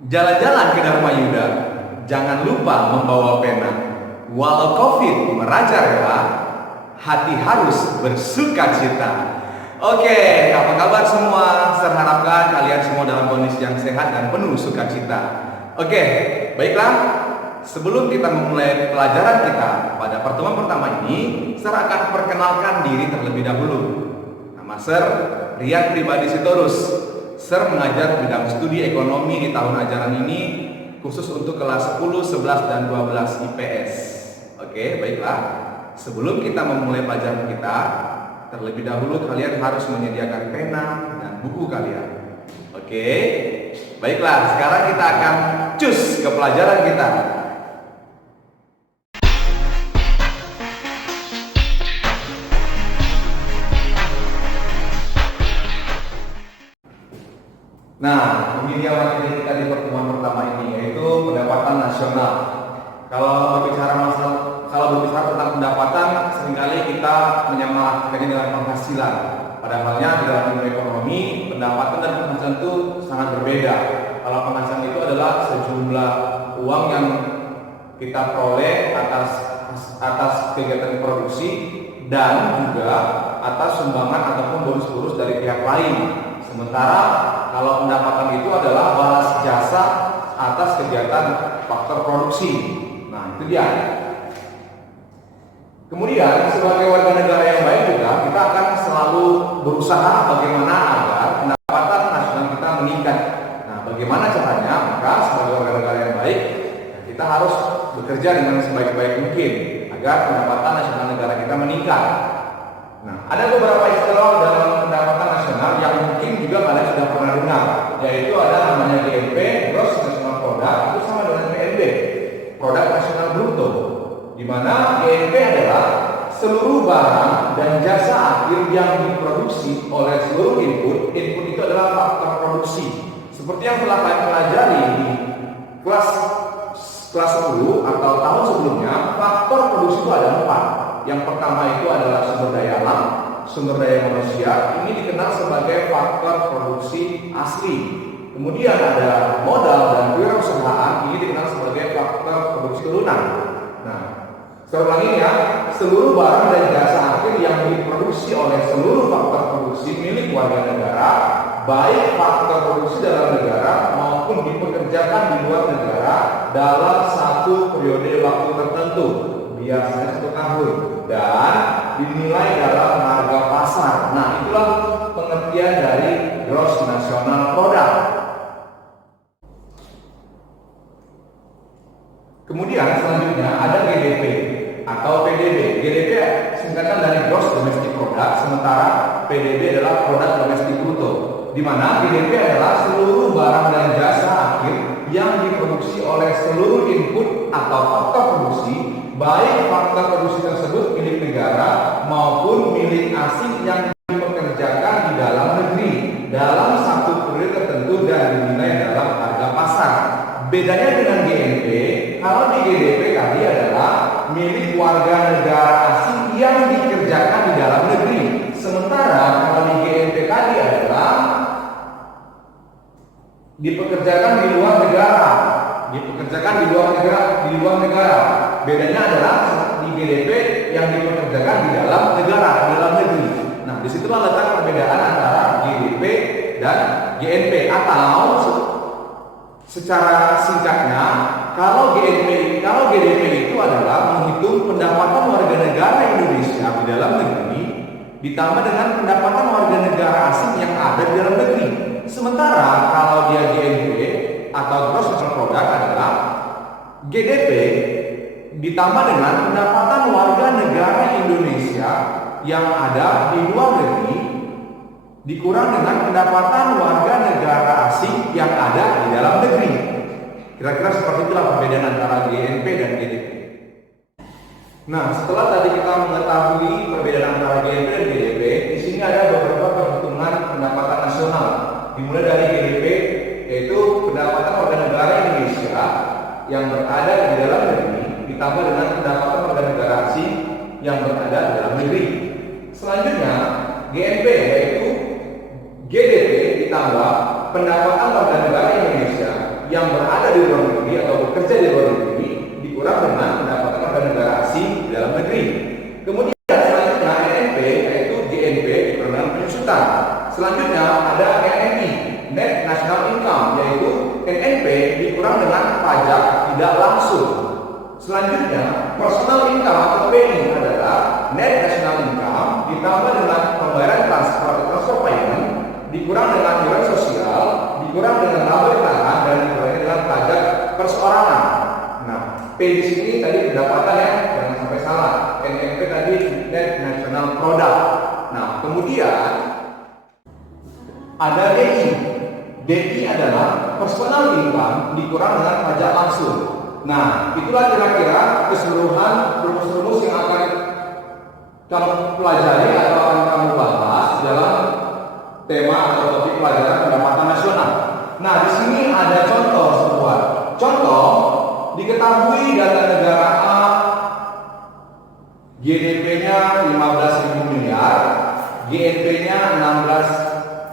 Jalan-jalan ke Dharma Yuda, jangan lupa membawa pena. Walau COVID merajalela, hati harus bersuka cita. Oke, apa kabar semua? Saya harapkan kalian semua dalam kondisi yang sehat dan penuh sukacita. Oke, baiklah. Sebelum kita memulai pelajaran kita pada pertemuan pertama ini, saya akan perkenalkan diri terlebih dahulu. Nama Sir Rian Pribadi Sitorus. Sir mengajar bidang studi ekonomi di tahun ajaran ini khusus untuk kelas 10, 11, dan 12 IPS. Oke, baiklah. Sebelum kita memulai pelajaran kita, terlebih dahulu kalian harus menyediakan pena dan buku kalian. Oke, baiklah. Sekarang kita akan cus ke pelajaran kita. Nah, pemilihan materi kita di pertemuan pertama ini yaitu pendapatan nasional. Kalau berbicara tentang pendapatan, seringkali kita menyamaratakannya dengan penghasilan. Padahalnya di dalam ilmu ekonomi, pendapatan dan penghasilan itu sangat berbeda. Kalau penghasilan itu adalah sejumlah uang yang kita peroleh atas kegiatan produksi dan juga atas sumbangan ataupun bonus dari pihak lain. Sementara kalau pendapatan itu adalah balas jasa atas kegiatan faktor produksi. Nah, itu dia. Kemudian sebagai warga negara yang baik juga kita akan selalu berusaha bagaimana agar pendapatan nasional kita meningkat. Nah, bagaimana caranya? Maka sebagai warga negara yang baik kita harus bekerja dengan sebaik-baik mungkin agar pendapatan nasional negara kita meningkat. Nah, ada beberapa istilah dalam pendapatan nasional yang mungkin juga kalian sudah pernah dengar, yaitu ada namanya GNP, Gross National Product, itu sama dengan PNB, Produk Nasional Bruto, di mana GNP adalah seluruh barang dan jasa akhir yang diproduksi oleh seluruh input itu adalah faktor produksi. Seperti yang telah kalian pelajari di kelas 10 atau tahun sebelumnya, faktor produksi itu ada 4. Yang pertama itu adalah sumber daya alam, sumber daya manusia. Ini dikenal sebagai faktor produksi asli. Kemudian ada modal dan kewirausahaan. Ini dikenal sebagai faktor produksi turunan. Nah, saya ulangi ya, seluruh barang dan jasa akhir yang diproduksi oleh seluruh faktor produksi milik warga negara, baik faktor produksi dalam negara maupun dipekerjakan di luar negara dalam satu periode waktu tertentu, biasanya 1 tahun, dan dinilai dalam harga pasar. Nah, itulah pengertian dari Gross National Product. Kemudian selanjutnya ada GDP atau PDB. GDP singkatan dari Gross Domestic Product, sementara PDB adalah Produk Domestik Bruto, di mana GDP adalah seluruh barang dan jasa akhir yang diproduksi oleh seluruh input atau faktor produksi, baik faktor produksi tersebut milik negara maupun milik asing yang dipekerjakan di dalam negeri dalam satu periode tertentu dan dinilai dalam harga pasar. Bedanya dengan GNP, kalau di GDP tadi adalah milik warga negara asing yang dikerjakan di dalam negeri, sementara kalau di GNP tadi adalah dipekerjakan di luar negara. Bedanya adalah di GDP yang dipekerjakan di dalam negara, di dalam negeri. Nah, disitulah letak perbedaan antara GDP dan GNP. Atau secara singkatnya, kalau GDP itu adalah menghitung pendapatan warga negara Indonesia di dalam negeri ditambah dengan pendapatan warga negara asing yang ada di dalam negeri. Sementara kalau dia GNP atau Gross National Product adalah GDP ditambah dengan pendapatan warga negara Indonesia yang ada di luar negeri dikurang dengan pendapatan warga negara asing yang ada di dalam negeri. Kira-kira seperti itulah perbedaan antara GNP dan GDP. Nah, setelah tadi kita mengetahui perbedaan antara GNP dan GDP, di sini ada beberapa perhitungan pendapatan nasional. Dimulai dari GDP, yaitu pendapatan warga negara Indonesia yang berada di dalam negeri ditambah dengan pendapatan warga negara asing yang berada di dalam negeri. Selanjutnya GNP, yaitu GDP ditambah pendapatan warga negara Indonesia yang tidak langsung. Selanjutnya, personal income atau PI adalah net national income ditambah dengan pembayaran transfer payment, dikurang dengan iuran sosial, dikurang dengan laba tanah, dan dikurangi dengan pajak perseorangan. Nah, P di sini tadi pendapatan ya, jangan sampai salah. NNP tadi net national product. Nah, kemudian ada DI. DI adalah personal income dikurang dengan pajak langsung. Nah, itulah kira-kira keseluruhan rumus-rumus yang akan kamu pelajari atau akan kamu bahas dalam tema atau topik pelajaran pendapatan nasional. Nah, di sini ada contoh semua. Contoh, diketahui data negara A GDP-nya 15.000 miliar, GNP-nya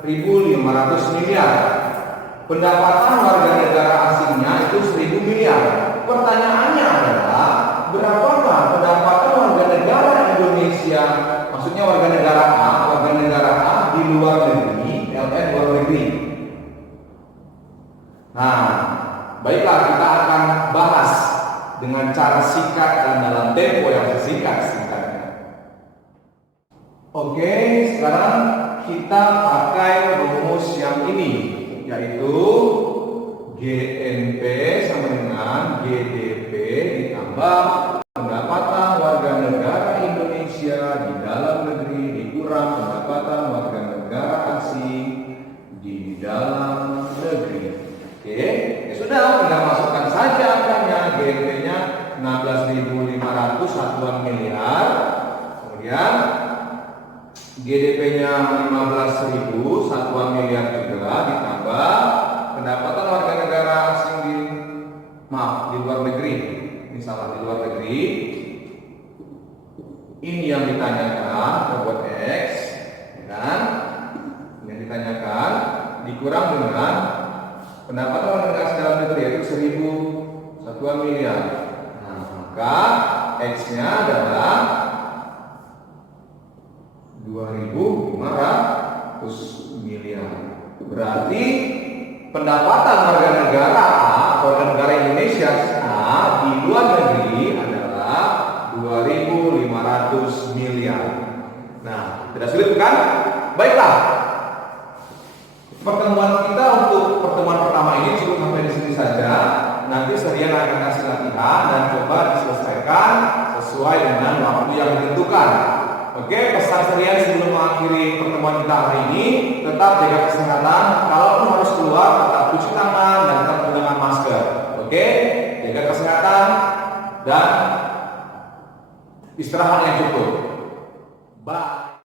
16.500 miliar. Pendapatan warga negara asingnya itu 1.000 miliar. Pertanyaannya adalah, berapakah pendapatan warga negara Indonesia, maksudnya warga negara A di luar negeri, LN luar negeri. Nah, baiklah, kita akan bahas dengan cara singkat dan dalam tempo yang sesingkat-singkatnya. Oke, sekarang kita pakai rumus yang ini, yaitu GNP sama dengan GDP ditambah pendapatan warga negara Indonesia di dalam negeri dikurang pendapatan warga negara asing di dalam negeri. Oke, ya sudah, tinggal masukkan saja angkanya. GNP-nya 16.500 satuan miliar, kemudian GDP-nya 15.000 satuan miliar juga, ditambah pendapatan warga negara asing di luar negeri. Ini salah, di luar negeri. Ini yang ditanyakan, buat X, ya kan? Yang ditanyakan dikurang dengan pendapatan warga negara asing dalam negeri, yaitu 1.000 satuan miliar. Nah, maka X-nya adalah 2.500 miliar. Berarti pendapatan warga negara A, warga negara Indonesia A di luar negeri adalah 2.500 miliar. Nah, tidak sulit bukan? Baiklah. Pertemuan kita untuk pertemuan pertama ini cukup sampai di sini saja. Nanti Serian akan kasih latihan dan coba diselesaikan sesuai dengan waktu yang ditentukan. Oke, pesan Serian sebelum mengakhiri pertemuan kita hari ini, tetap jaga kesehatan. Kalau harus keluar, tetap cuci tangan dan tetap menggunakan masker. Oke, jaga kesehatan dan istirahat yang cukup. Bye.